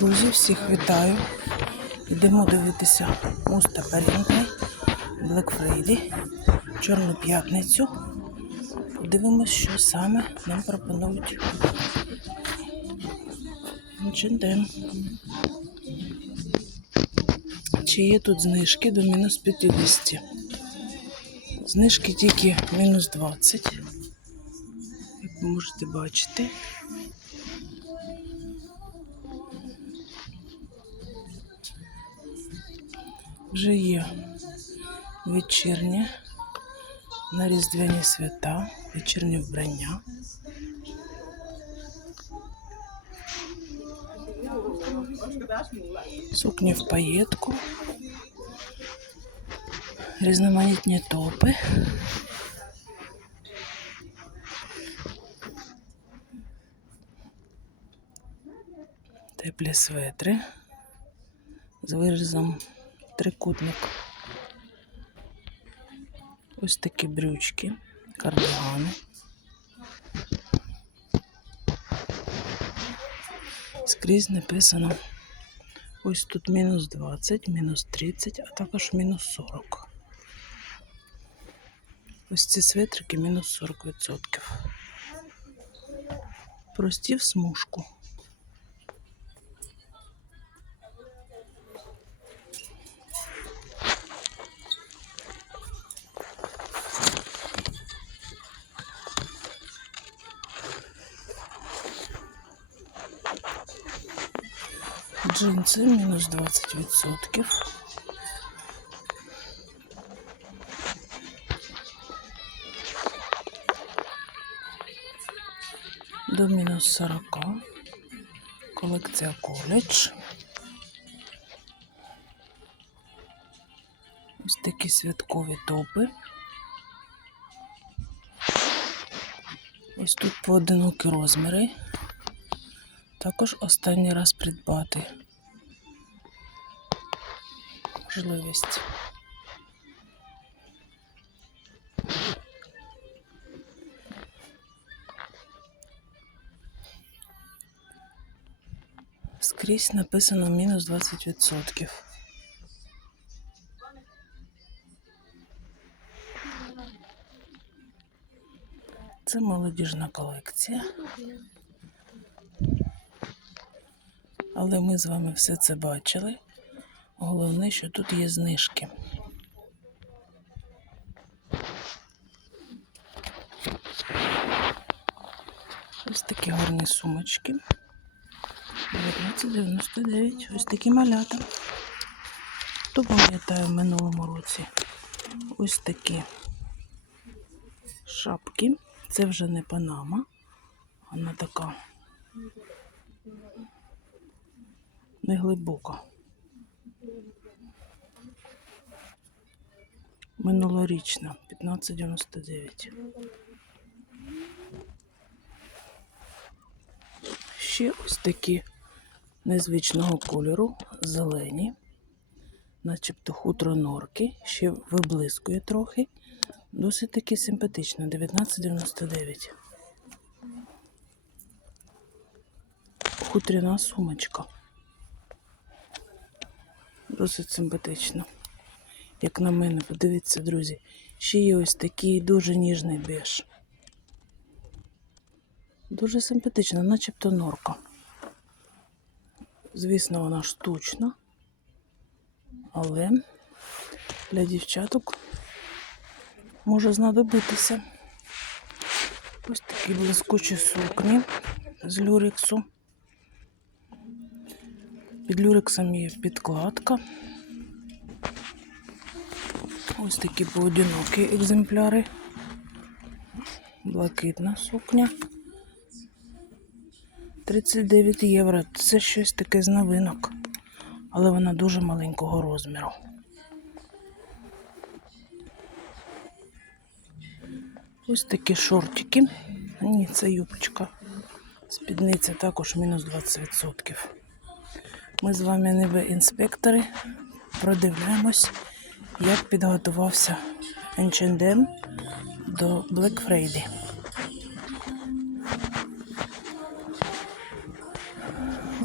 Друзі, всіх вітаю. Йдемо дивитися Муста Black Friday, Чорну п'ятницю. Подивимось, що саме нам пропонують. H&M. Чи є тут знижки до мінус 50? Знижки тільки мінус 20. Як ви можете бачити. Вже є вечірнє на різдвяні свята, вечірнє вбрання. Сукні в паєтку, різноманітні топи. Теплі светри з вирізом трикутник. Ось такі брючки, кардигани. Скрізь написано ось тут мінус 20, мінус 30, а також мінус 40. Ось ці светрики мінус 40%. Прості в смужку. Джинси мінус 20%. До мінус 40. Колекція коледж. Ось такі святкові топи. Ось тут поодинокі розміри. Також останній раз придбати можливість. Скрізь написано мінус 20%. Це молодіжна колекція. Але ми з вами все це бачили. Головне, що тут є знижки. Ось такі гарні сумочки. 19,99. Ось такі малята. Хто пам'ятає в минулому році? Ось такі шапки. Це вже не панама. Вона така неглибока. Минулорічна 1599. Ще ось такі незвичного кольору, зелені, начебто хутро норки, ще виблискує трохи. Досить таки симпатично, 1999. Хутряна сумочка. Досить симпатично. Як на мене, подивіться, друзі. Ще є ось такий дуже ніжний беж. Дуже симпатична, начебто норка. Звісно, вона штучна, але для дівчаток може знадобитися. Ось такі блискучі сукні з люрексу. Під люрексом є підкладка. Ось такі поодинокі екземпляри. Блакитна сукня. 39 євро. Це щось таке з новинок. Але вона дуже маленького розміру. Ось такі шортики. Ні, це юбочка. Спідниця також мінус 20%. Ми з вами ніби інспектори продивляємось, як підготувався H&M до Black Friday.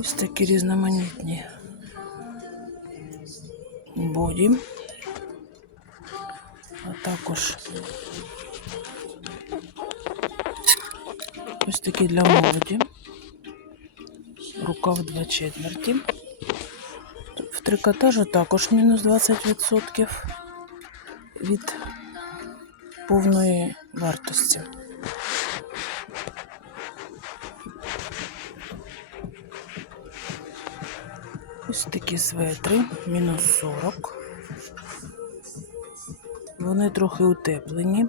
Ось такі різноманітні боді. А також ось такі для молоді. Рукав 2 четверті. Трикотажу також мінус 20% від повної вартості. Ось такі светри, мінус 40. Вони трохи утеплені,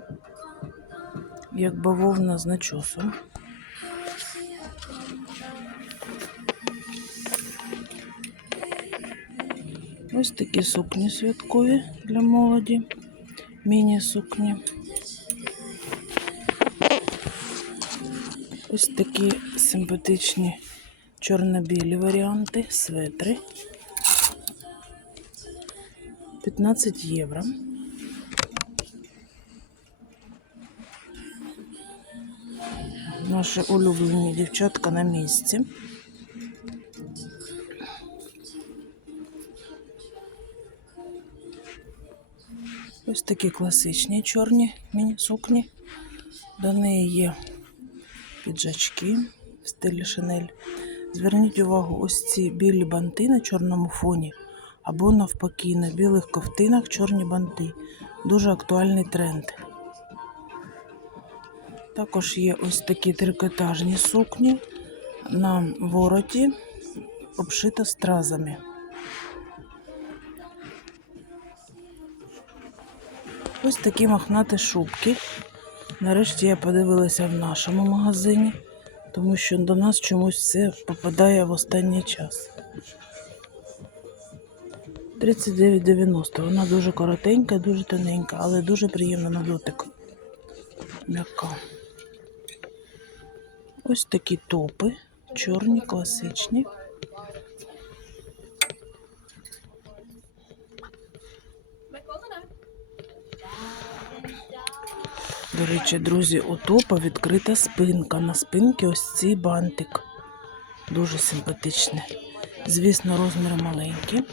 як бавовна з начосом. Ось такі сукні святкові для молоді, міні-сукні. Ось такі симпатичні чорно-білі варіанти, светри. 15 євро. Наші улюблені дівчатка на місці. Ось такі класичні чорні міні-сукні. До неї є піджачки в стилі Шанель. Зверніть увагу, ось ці білі банти на чорному фоні, або навпаки, на білих ковтинах чорні банти. Дуже актуальний тренд. Також є ось такі трикотажні сукні на вороті, обшита стразами. Ось такі мохнаті шубки. Нарешті я подивилася в нашому магазині, тому що до нас чомусь все попадає в останній час. 39,90. Вона дуже коротенька, дуже тоненька, але дуже приємна на дотик. М'яка. Ось такі топи, чорні, класичні. До речі, друзі, у топа відкрита спинка. На спинці ось цей бантик. Дуже симпатичний. Звісно, розміри маленькі.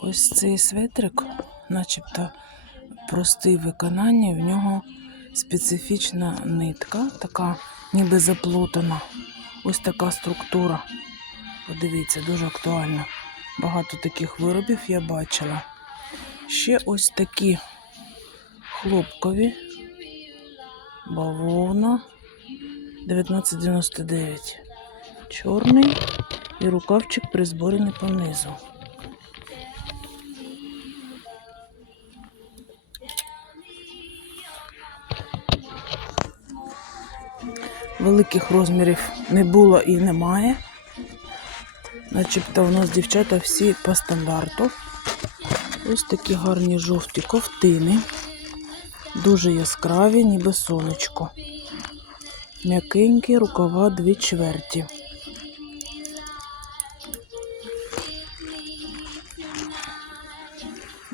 Ось цей светрик, начебто простий в виконанні, в нього специфічна нитка, така ніби заплутана. Ось така структура. Подивіться, дуже актуальна. Багато таких виробів я бачила. Ще ось такі хлопкові, бавовна 19,99. Чорний і рукавчик призборений понизу. Великих розмірів не було і немає. Начебто у нас дівчата всі по стандарту. Ось такі гарні жовті ковтини. Дуже яскраві, ніби сонечко. М'якенькі рукава дві чверті.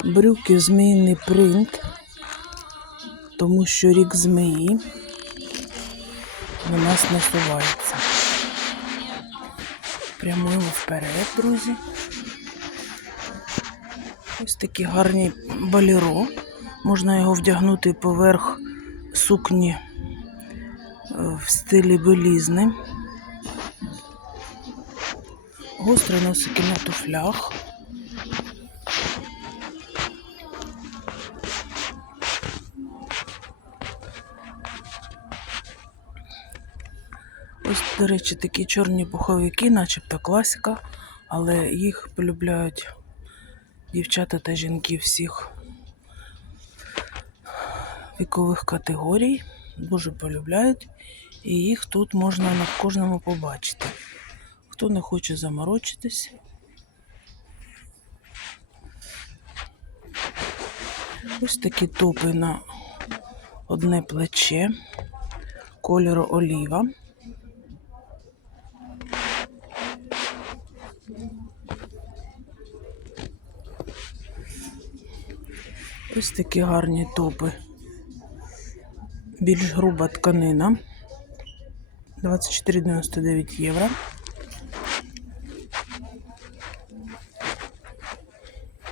Брюки змійний принт, тому що рік змії на нас насувається. Прямуємо вперед, друзі. Ось такі гарні баліро. Можна його вдягнути поверх сукні е, в стилі белізни. Гострі носики на туфлях. Ось, до речі, такі чорні пуховики, начебто класика, але їх полюбляють дівчата та жінки всіх вікових категорій. Дуже полюбляють. І їх тут можна на кожному побачити. Хто не хоче заморочитись. Ось такі топи на одне плече кольору оліва. Ось такі гарні топи. Більш груба тканина. 24,99 євро.